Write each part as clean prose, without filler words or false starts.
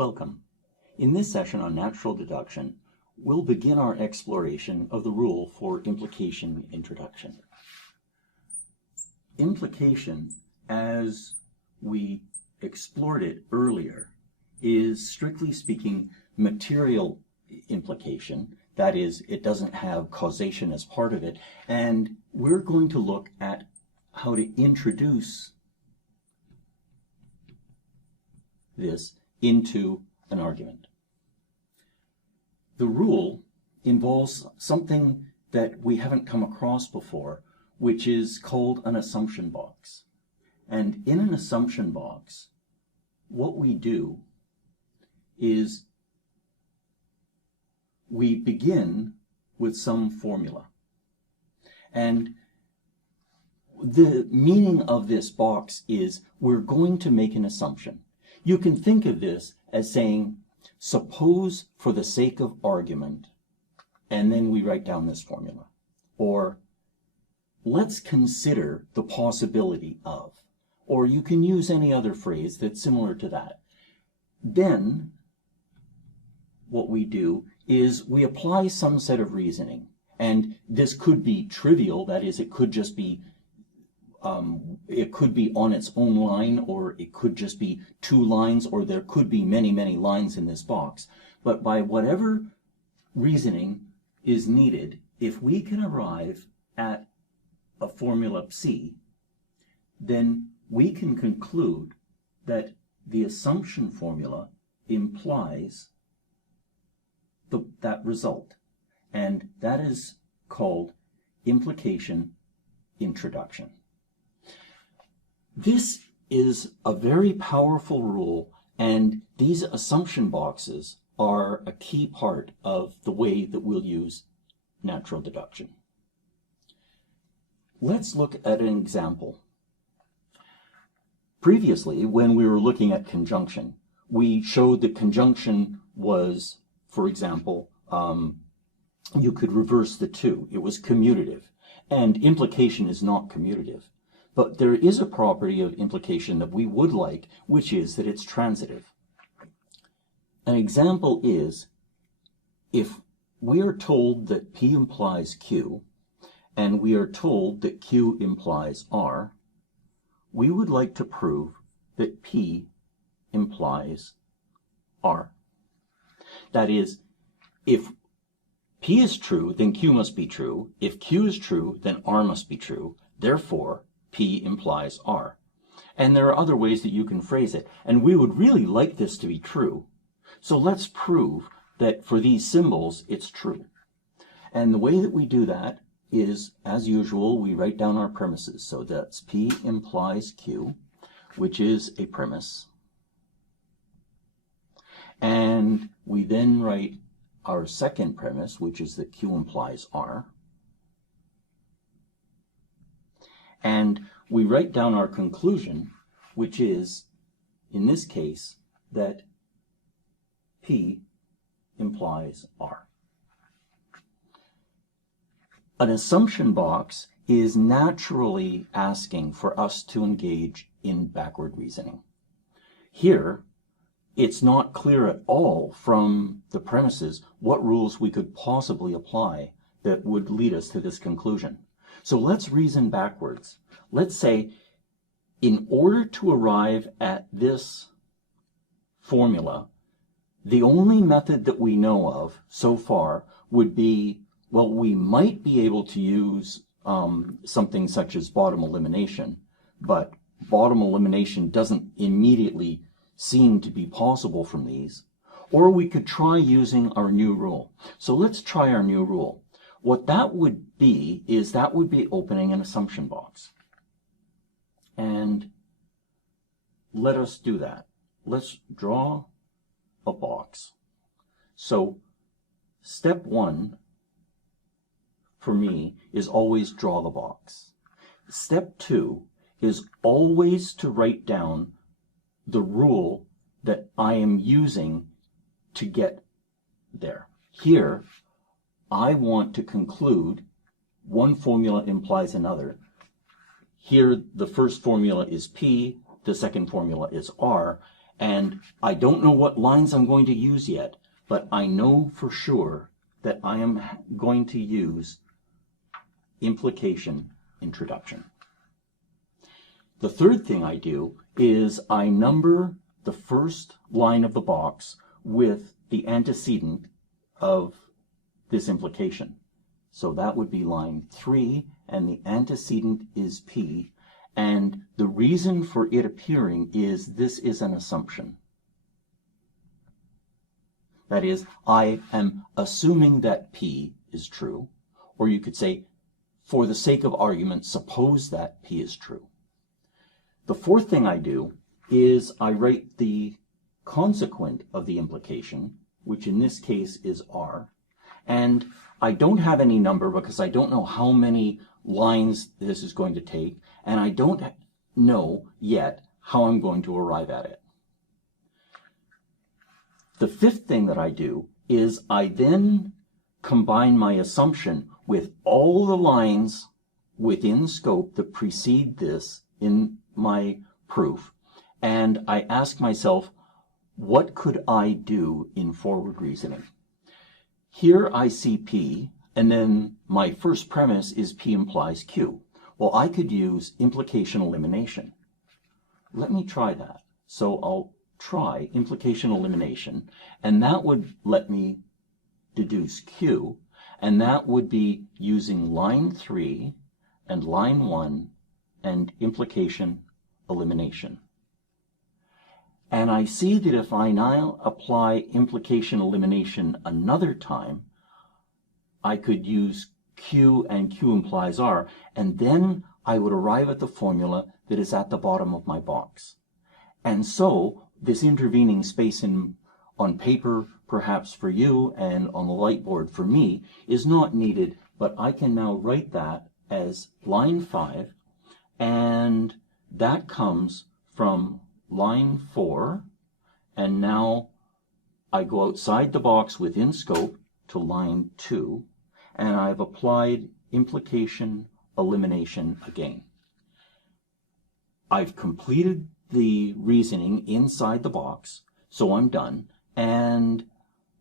Welcome. In this session on natural deduction, we'll begin our exploration of the rule for implication introduction. Implication, as we explored it earlier, is strictly speaking material implication. That is, it doesn't have causation as part of it, and we're going to look at how to introduce this into an argument. The rule involves something that we haven't come across before, which is called an assumption box. And in an assumption box, what we do is we begin with some formula. And the meaning of this box is we're going to make an assumption. You can think of this as saying, suppose for the sake of argument, and then we write down this formula. Or let's consider the possibility of. Or you can use any other phrase that's similar to that. Then what we do is we apply some set of reasoning. And this could be trivial, that is, it could just be on its own line, or it could just be two lines, or there could be many, many lines in this box. But by whatever reasoning is needed, if we can arrive at a formula psi, then we can conclude that the assumption formula implies that result. And that is called implication introduction. This is a very powerful rule, and these assumption boxes are a key part of the way that we'll use natural deduction. Let's look at an example. Previously, when we were looking at conjunction, we showed that conjunction was, for example, you could reverse the two. It was commutative, and implication is not commutative. But there is a property of implication that we would like, which is that it's transitive. An example is, if we are told that P implies Q, and we are told that Q implies R, we would like to prove that P implies R. That is, if P is true, then Q must be true. If Q is true, then R must be true. Therefore, P implies R. And there are other ways that you can phrase it. And we would really like this to be true. So let's prove that for these symbols, it's true. And the way that we do that is, as usual, we write down our premises. So that's P implies Q, which is a premise. And we then write our second premise, which is that Q implies R. And we write down our conclusion, which is, in this case, that P implies R. An assumption box is naturally asking for us to engage in backward reasoning. Here, it's not clear at all from the premises what rules we could possibly apply that would lead us to this conclusion. So let's reason backwards. Let's say, in order to arrive at this formula, the only method that we know of so far would be, well, we might be able to use something such as bottom elimination, but bottom elimination doesn't immediately seem to be possible from these. Or we could try using our new rule. So let's try our new rule. What that would be is that would be opening an assumption box. And let us do that. Let's draw a box. So step one for me is always draw the box. Step two is always to write down the rule that I am using to get there. Here, I want to conclude one formula implies another. Here, the first formula is P, the second formula is R, And I don't know what lines I'm going to use yet, but I know for sure that I am going to use Implication Introduction. The third thing I do is I number the first line of the box with the antecedent of this implication. So that would be line 3, and the antecedent is P. And the reason for it appearing is this is an assumption. That is, I am assuming that P is true, or you could say, for the sake of argument, suppose that P is true. The fourth thing I do is I write the consequent of the implication, which in this case is R, and I don't have any number because I don't know how many lines this is going to take, and I don't know yet how I'm going to arrive at it. The fifth thing that I do is I then combine my assumption with all the lines within scope that precede this in my proof, and I ask myself, what could I do in forward reasoning? Here I see P, and then my first premise is P implies Q. Well, I could use implication elimination. Let me try that. So I'll try implication elimination, and that would let me deduce Q, and that would be using line 3 and line 1 and implication elimination. And I see that if I now apply implication elimination another time, I could use Q and Q implies R, and then I would arrive at the formula that is at the bottom of my box. And so this intervening space on paper, perhaps for you, and on the whiteboard for me, is not needed, but I can now write that as line 5, and that comes from line 4, and now I go outside the box within scope to line 2, and I've applied implication elimination again. I've completed the reasoning inside the box, so I'm done, and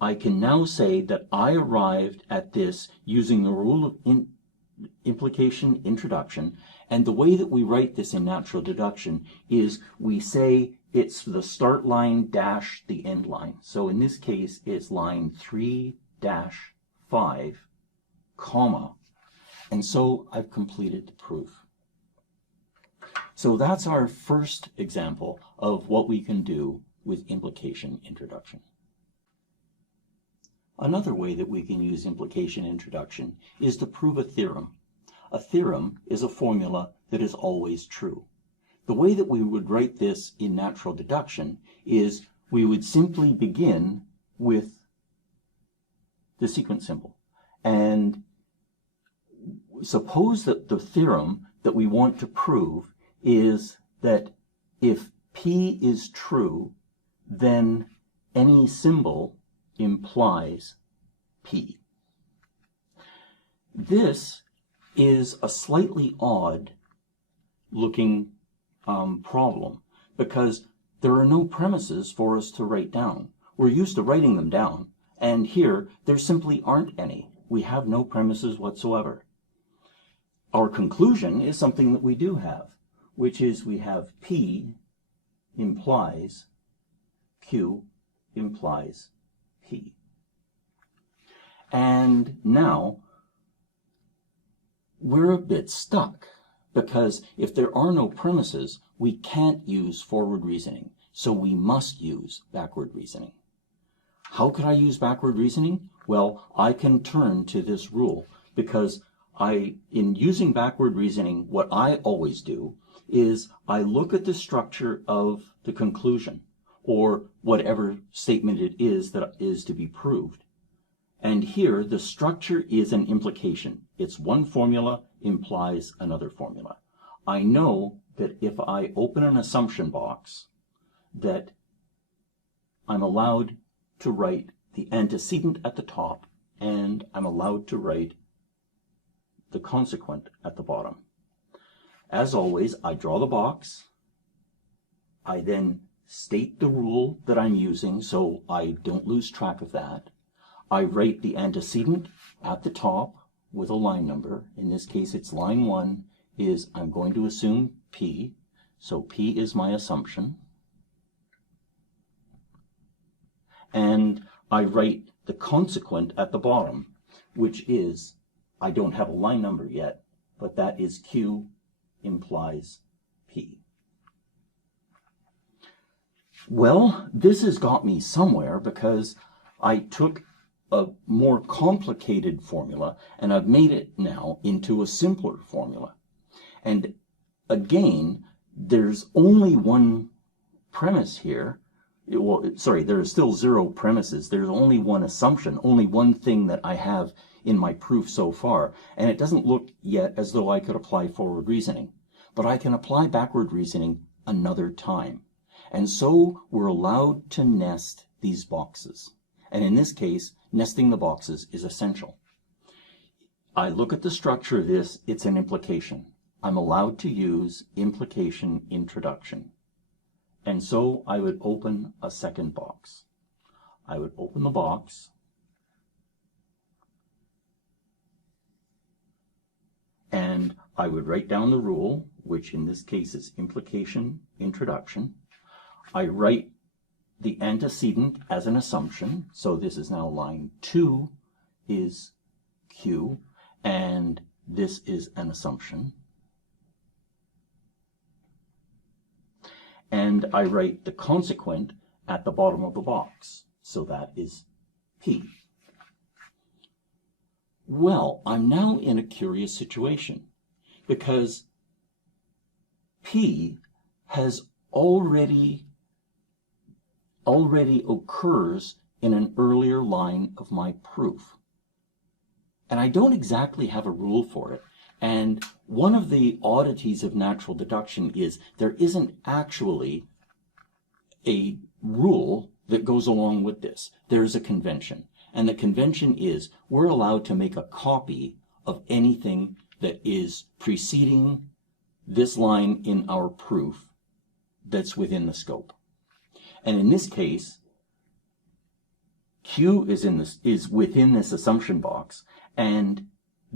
I can now say that I arrived at this using the rule of implication introduction, and the way that we write this in natural deduction is we say it's the start line dash the end line. So in this case, it's line 3 dash 5, comma, and so I've completed the proof. So that's our first example of what we can do with implication introduction. Another way that we can use implication introduction is to prove a theorem. A theorem is a formula that is always true. The way that we would write this in natural deduction is we would simply begin with the sequence symbol. And suppose that the theorem that we want to prove is that if P is true, then any symbol implies P. This is a slightly odd looking problem because there are no premises for us to write down. We're used to writing them down, and here there simply aren't any. We have no premises whatsoever. Our conclusion is something that we do have, which is we have P implies Q implies P. And now we're a bit stuck because if there are no premises, we can't use forward reasoning, so we must use backward reasoning. How could I use backward reasoning? Well, I can turn to this rule because in using backward reasoning, what I always do is I look at the structure of the conclusion, or whatever statement it is that is to be proved. And here, the structure is an implication. It's one formula implies another formula. I know that if I open an assumption box, that I'm allowed to write the antecedent at the top, and I'm allowed to write the consequent at the bottom. As always, I draw the box. I then state the rule that I'm using so I don't lose track of that. I write the antecedent at the top with a line number. In this case, it's line 1 is I'm going to assume P. So P is my assumption. And I write the consequent at the bottom, which is, I don't have a line number yet, but that is Q implies P. Well, this has got me somewhere because I took a more complicated formula and I've made it now into a simpler formula. And again, there's only one premise here. Well, sorry, there are still 0 premises. There's only one assumption, only one thing that I have in my proof so far. And it doesn't look yet as though I could apply forward reasoning. But I can apply backward reasoning another time. And so we're allowed to nest these boxes. And in this case, nesting the boxes is essential. I look at the structure of this, it's an implication. I'm allowed to use implication introduction. And so I would open a second box. I would open the box, and I would write down the rule, which in this case is implication introduction. I write the antecedent as an assumption, so this is now line 2 is Q, and this is an assumption. And I write the consequent at the bottom of the box, so that is P. Well, I'm now in a curious situation, because P has already occurs in an earlier line of my proof. And I don't exactly have a rule for it. And one of the oddities of natural deduction is there isn't actually a rule that goes along with this. There's a convention. And the convention is we're allowed to make a copy of anything that is preceding this line in our proof that's within the scope. And in this case, Q is within this assumption box, and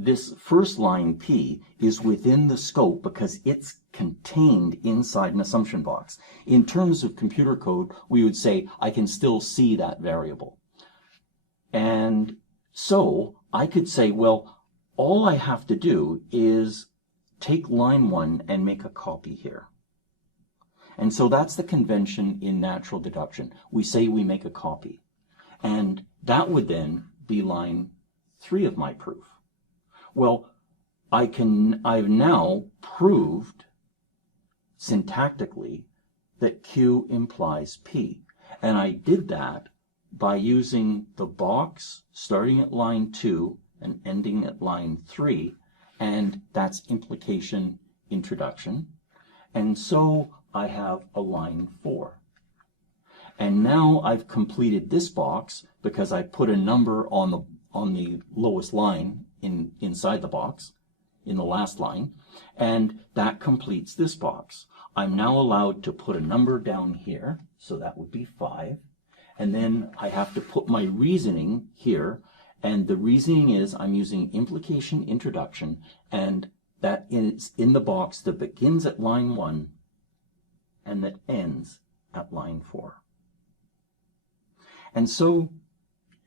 this first line P is within the scope because it's contained inside an assumption box. In terms of computer code, we would say I can still see that variable. And so I could say, well, all I have to do is take line 1 and make a copy here. And so that's the convention in natural deduction. We say we make a copy. And that would then be line 3 of my proof. Well, I've now proved syntactically that Q implies P. And I did that by using the box starting at line 2 and ending at line 3, and that's implication introduction. And so I have a line 4. And now I've completed this box because I put a number on the lowest line inside the box, in the last line, and that completes this box. I'm now allowed to put a number down here, so that would be 5, and then I have to put my reasoning here, and the reasoning is I'm using implication introduction, and that is in the box that begins at line 1 and that ends at line 4. And so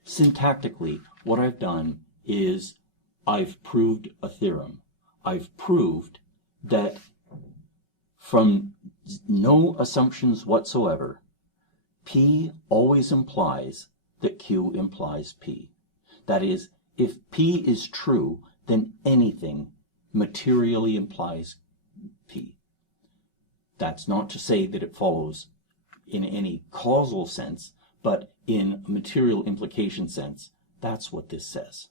syntactically, what I've done is I've proved a theorem. I've proved that from no assumptions whatsoever, P always implies that Q implies P. That is, if P is true, then anything materially implies P. That's not to say that it follows in any causal sense, but in a material implication sense, that's what this says.